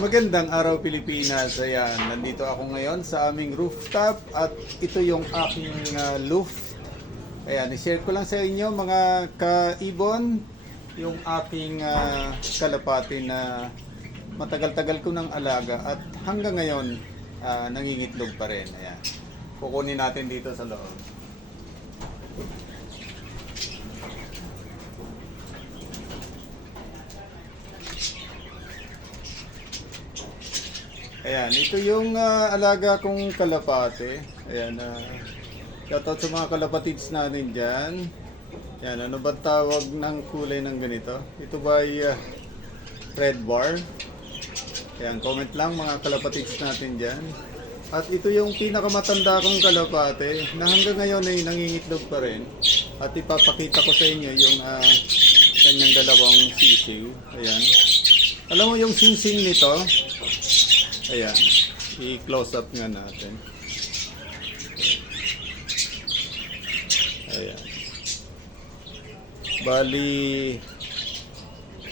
Magandang araw Pilipinas. Ayan, nandito ako ngayon sa aming rooftop at ito yung aking loft. Ayan, i-share ko lang sa inyo mga kaibon yung aking kalapati na matagal-tagal ko ng alaga at hanggang ngayon nangingitlog pa rin. Ayan. Kukunin natin dito sa loob. Ayan, ito yung alaga kong kalapate. Ayan, shoutout sa mga kalapatids natin dyan. Ayan, ano ba tawag ng kulay ng ganito? Ito ba ay red bar? Ayan, comment lang mga kalapatids natin dyan. At ito yung pinakamatanda kong kalapate na hanggang ngayon ay nangingitlog pa rin. At ipapakita ko sa inyo yung kanyang dalawang sisiw. Ayan. Alam mo yung singsing nito? Ayan, i-close up nga natin. Ayan. Bali,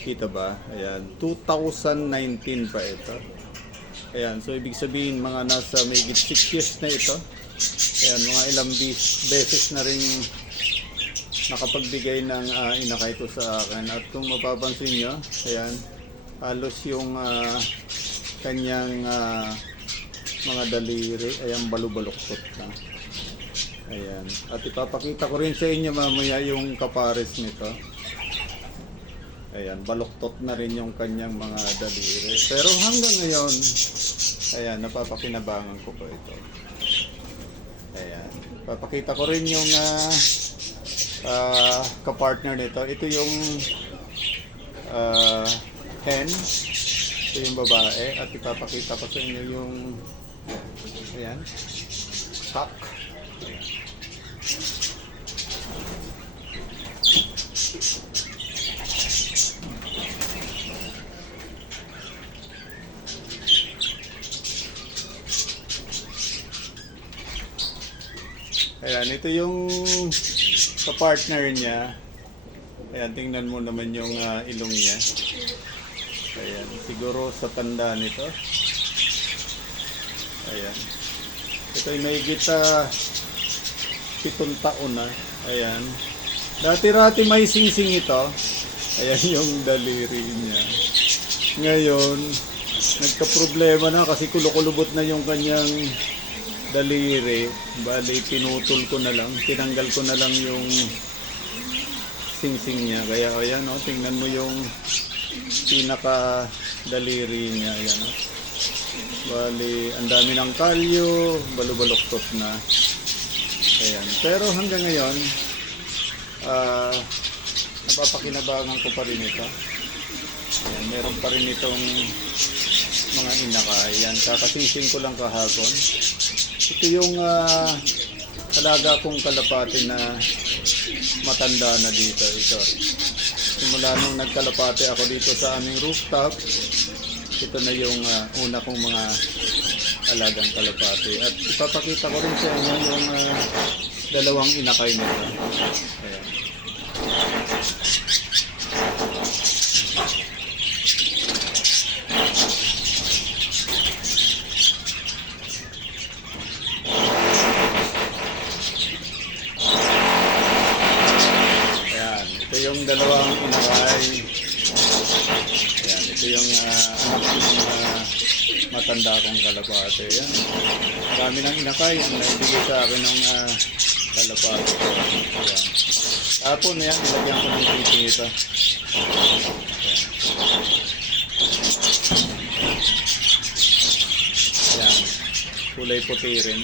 kita ba? Ayan, 2019 pa ito. Ayan, so ibig sabihin mga nasa mayigit 6 years na ito. Ayan, mga ilang beses na rin nakapagbigay ng inakay ito sa akin. At kung mapapansin nyo, ayan, halos yung kanyang mga daliri, ayan, balubaluktot na. Ayan. At ipapakita ko rin sa inyo mamaya yung kapares nito. Ayan, baluktot na rin yung kanyang mga daliri. Pero hanggang ngayon, ayan, napapakinabangan ko po ito. Ayan. Papakita ko rin yung kapartner nito. Ito yung hen. Ito yung babae at ipapakita ko sa inyo yung ayan, cock. Ayan, ito yung kapartner niya. Ayan, tingnan mo naman yung ilong niya. Ayan, siguro sa tanda nito. Ayan. Ito ay mahigit 7 taon na. Ayan. Dati-rati may singsing ito. Ayan yung daliri niya. Ngayon, nagka-problema na kasi kulukulubot na yung kanyang daliri. Bali, pinutol ko na lang. Tinanggal ko na lang yung singsing niya. Kaya ayan, oh, tingnan mo yung pinaka daliri niya. Ayan, oh. Bali, ang dami ng kalyo, balubaluktot na. Ayan. Pero hanggang ngayon, napapakinabangan ko pa rin ito. Ayan, meron pa rin itong mga inakay. Ayan, kakasising ko lang kahapon. Ito yung alaga kong kalapati na matanda na dito. Ito. Simula nung nagkalapate ako dito sa aming rooftop, ito na yung una kong mga alagang kalapate. At ipapakita ko rin sa inyo yung dalawang inakay nito. Ayan. Ito yung dalawang inakay. Ayan, ito yung anak ng matanda kong kalapate. Ayan. Marami ng inakay ang naibigay sa akin ng kalapate. Ayan. Tapon, ayan, nilagyan ko ng pipi ito. Ayan. Kulay puti rin.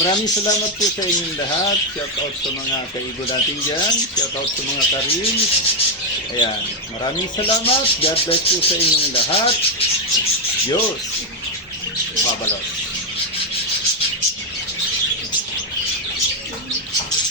Maraming salamat po sa inyong lahat. Shout out sa mga kaibo natin dyan. Shout out sa mga karin. Ayan. Maraming salamat. God bless po sa inyong lahat. Diyos. Babalos.